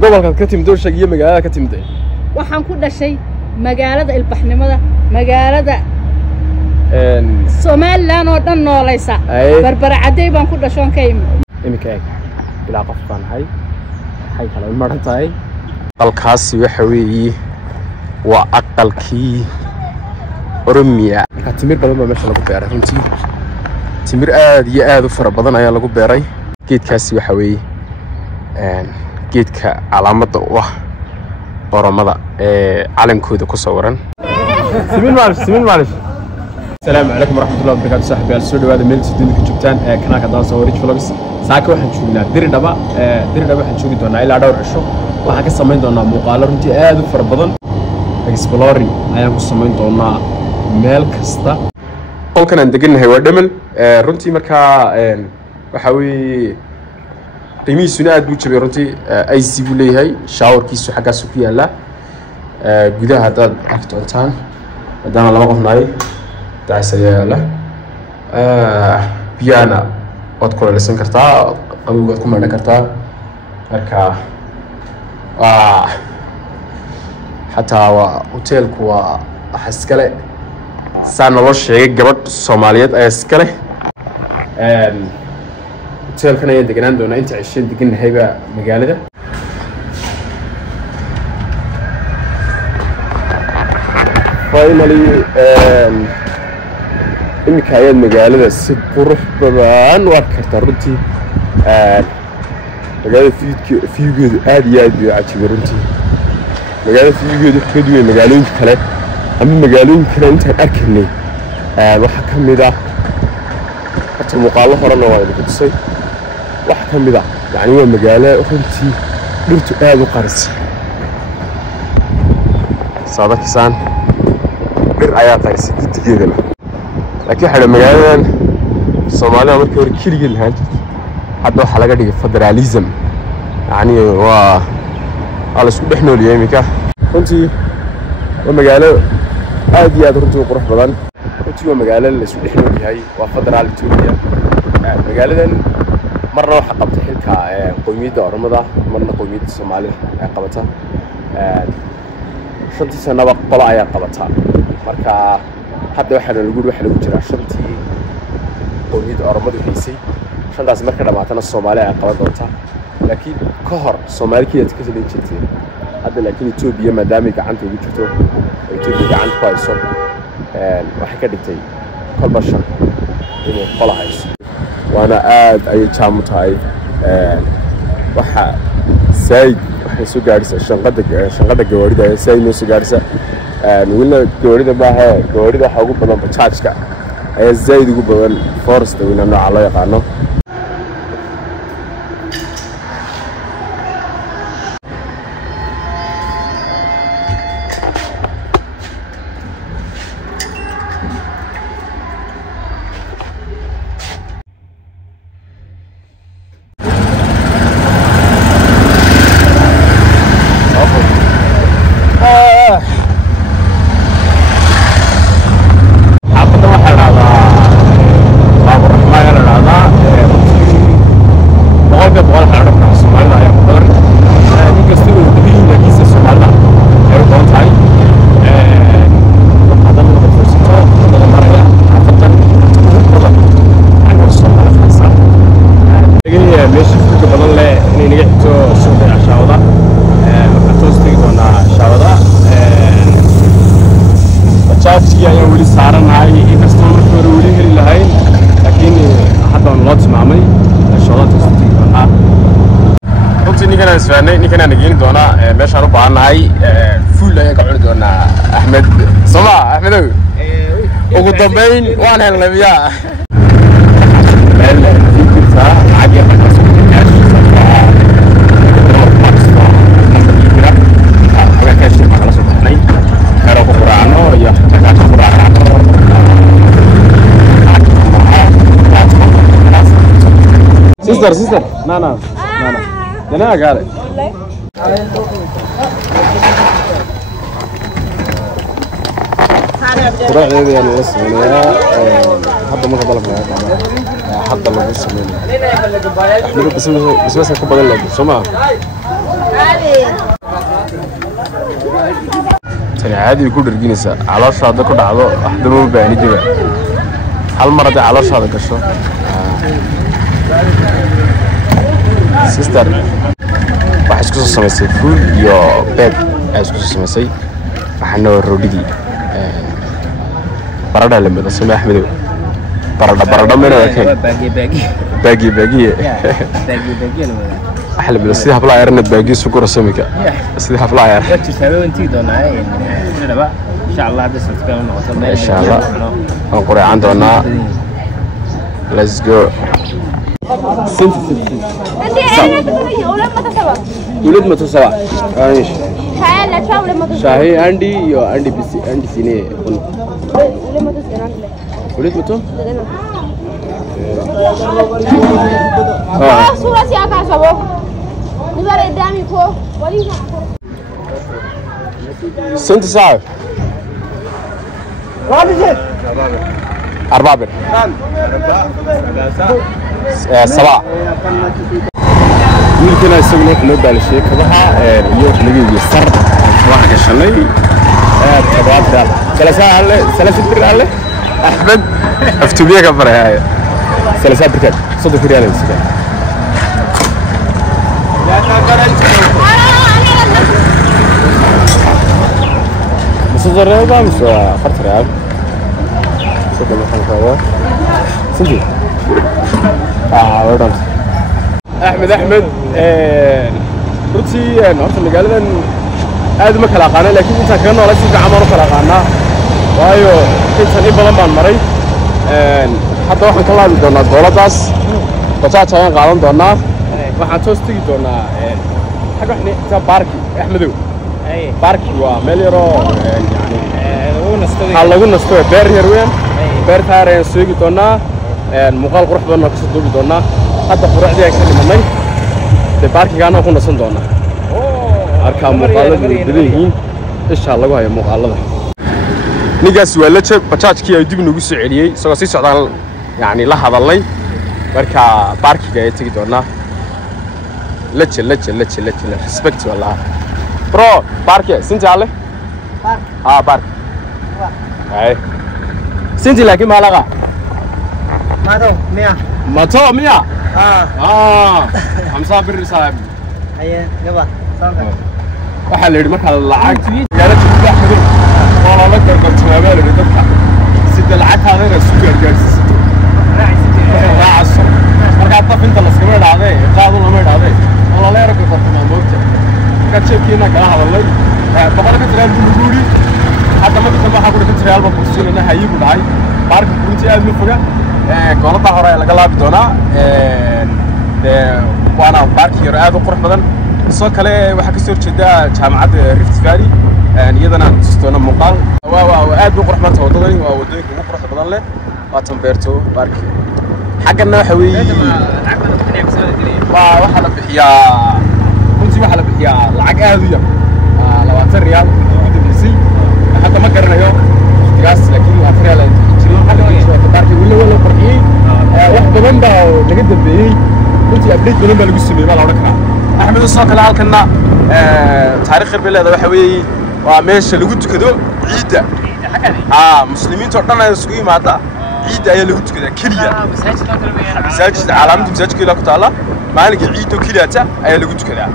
gobolka ka timid sheeg iyo magaalada ka timid waxaan ku dhashay magaalada ilbaxnimada magaalada Somaliland oo dhan noolaysa barbara caday baan ku dhashoon ka yimid imika eeg bilaa qof baan hay kala maran tahay qalkaasi waxa weeye waa aqalkii Oromia ka timir badan baa meesha lagu beeray runtii timir aad iyo aad u fara badan ayaa lagu beeray geedkaasi waxa weeye geedka calaamada u ah Oromada calankooda ku sawiran simin maalish السلام عليكم ورحمة الله وبركاته صاحبي السوداء وهذا ميل سدين كجبتان كناك دان صوريج فلوجز ساكو waxaan joognaa diridhaba waxaan joogi doonaa ilaa dhowr cisho waxaan ka sameyn doonaa muuqaalo runtii aad u fara badan exploring ayaan ku sameyn doonaa meel kasta qolkan aan deganahay waa dhamal runtii markaa waxa weeye qiimihiisuna aad buu jabay runtii IC buu leeyahay showerkiisu xaggaas ku yaala gudaha dad agtoontaan hadana laba qofnaay تعسياله بيانا وتكون لسن كرتا قوي وتكون مرنا كرتا هكا حتى هوتيل كوا أحس كله سان الله شيء جبت الصوماليات أحس كله هوتيل كنا يدقنان دونا أنت 20 دقن هيبة مجال ده finally imika ayaan magaalada si qurux badan u arkaytaa runtii magaalada fiigeedu aad iyo aad u cajiib runtii magaalada fiigeedu ka duwan magaalooyinka kale ama magaalooyinka kale intaan arkaynay waxa ka mid ah hata muuqaalo horena waa idinku tusay waxa ka mid ah yacni waa magaalo runtii dhirtu aad u qarisay saadakisaan dhir ayaa qarisay guddigeeda leh لكن حنا مجالنا الصومالية مركي ورا كل جيل هان حتى حلقة دي فدراليزم يعني على سود إحنا اليوم كه كنتي ومجاله عادي هذا رنتو قرح بدن كنتي ومجاله اللي سود إحنا اللي هاي وفدرال توريا مجالنا مرة حقبت حلكة قومية رمضان مرة قومية الصومالية قبتها شنتي سنة بقطع يا قبتها مركا hadda waxaan lagu jiraa shantii qoomiyad Oromadu haysay shantaas marka dhamaatana Soomaaliya ay qaban doontaa laakiin ka hor Soomaaliya ka soo jirtay hadda laakiin Itoobiya maadaama ay gacanta ugu jirto Itoobiya gacanta ku hayso waxay ka dhigtay kolbashan inay qola hayso waana aad ay jaam tahay waxa sayd waxay soo gaaraysaa shanqada gawaarida sayd noo soo gaaraysaa ولا جوريدا بقى جوريدا حاجو بدن بتشارجك هي زايد جو بدن فورست ولا نوع على يقانو نيكنا نجين دونا مش هنروح عنا هاي فول هيك عمل دونا أحمد سمع أحمد وقدامين وانا هنلبيا sister no then I got it قرأ هذه يعني اسمها حتى ما قبلك حتى لو بس من بس كبر لك سمع tani caadi ku dharginaysa calooshaada ku dhacdo wax daba u baahan jiba hal mar haddii calooshaada gasho sister waxay isku soo samaysay fuul iyo beed ay isku soo samaysay waxaana roodhidii baradha la mid ah Sami Axmedow baradha meel keen baagi أحلى من السيدة هبلا يرند باقي سكر سمكة السيدة هبلا ير إن شاء الله إن شاء الله نقول عندنا let's go ولد ما تسوى ايش شاهي عندي يو عندي بس عندي سيني ولد ما تو صورة سياقة شباب نبغى قدامي فوق ولي سنت ساعة 4 بير 7 wiilkana isaguna loo baalashay kabaha iyo xilliga yar waxa ka shalay tabaad ثلاثة ريال أحمد أفتوبيا كفر هاي 3 ريال صدق ريال بس مصدر ريال مش 4 ريال صدق ما كان هو سنتي ورد أحمد رتي نعرف المقالة هذا ما كلا قانا لكن أنت كنا ولا شيء عمره كلا قانا وايو كنت هني بلان مري حتى واحد كلا دونا دولة داس بتاع شيء قالن دونا واحد توستي دونا حاجة إحنا تا باركي أحمدو باركي ومليرو يعني هلا نستوي بير يروين بير ثارين سوي دونا مقال قرح دونا كسدوي دونا حتى قرح دي أكثر مني باركي كانوا كنا صندونا أركان مقالة بديهين إن شاء الله وهي مقالة نيجاس ولا شيء بتشاج كي يدي بنقول سعودي سو سي سعودان يعني لا هذا الله بركة باركي جاي تيجي دونا لا ريسبكت والله برو باركي سنتي عليه بارك هاي سنتي لكن ما لقى ما تو 100 5 بر صاحب هيا يلا waxa la yiri marka lacag gaara jibta xidhi oo la gargar jawaabaha la dadka sida lacagtaada inay soo gaarsiiso raacaso marka tafinta la iska dhacday qaado lama dhacday oo la yara ka qortay moogta ka checkina ka hadalay boqolka tiraal guri hadda ma dadka waxa ku dhigay tiraal ba kursiina hayigu dhacay baarka kunti aad ma foga goolada hore laga laabi doona waana baarki yar aad u qurux badan soo kale waxa ka soo jeeda jaamacadda Rift Valley iyadana sistoona muuqaal aad u qurux badan wadadani waa wadooyinka ugu quruxda badan leh waa Tambeerto baarki xaqana waxa weeye waxa la bixiyaa kunti waxa la bixiyaa lacag aad u yar 20 ريال ugu dibisay hadda ma garanayo waqtigaas laakiin 20 ريال jiro xaqana baarki wala qorxiyay wax badan baa laga dambeeyay kunti update badan baa lagu sameeyay baa la oran karaa أحمد الصقر على كنا تاريخ البلاد هذا وحوي وماش اللي قلت كذا عيدة مسلمين تعطنا يسوي ماذا عيدة هي اللي قلت كذا كلية مساجد علامة مساجد كلها كتالة ما لقي عيد وكلية هي اللي قلت كذا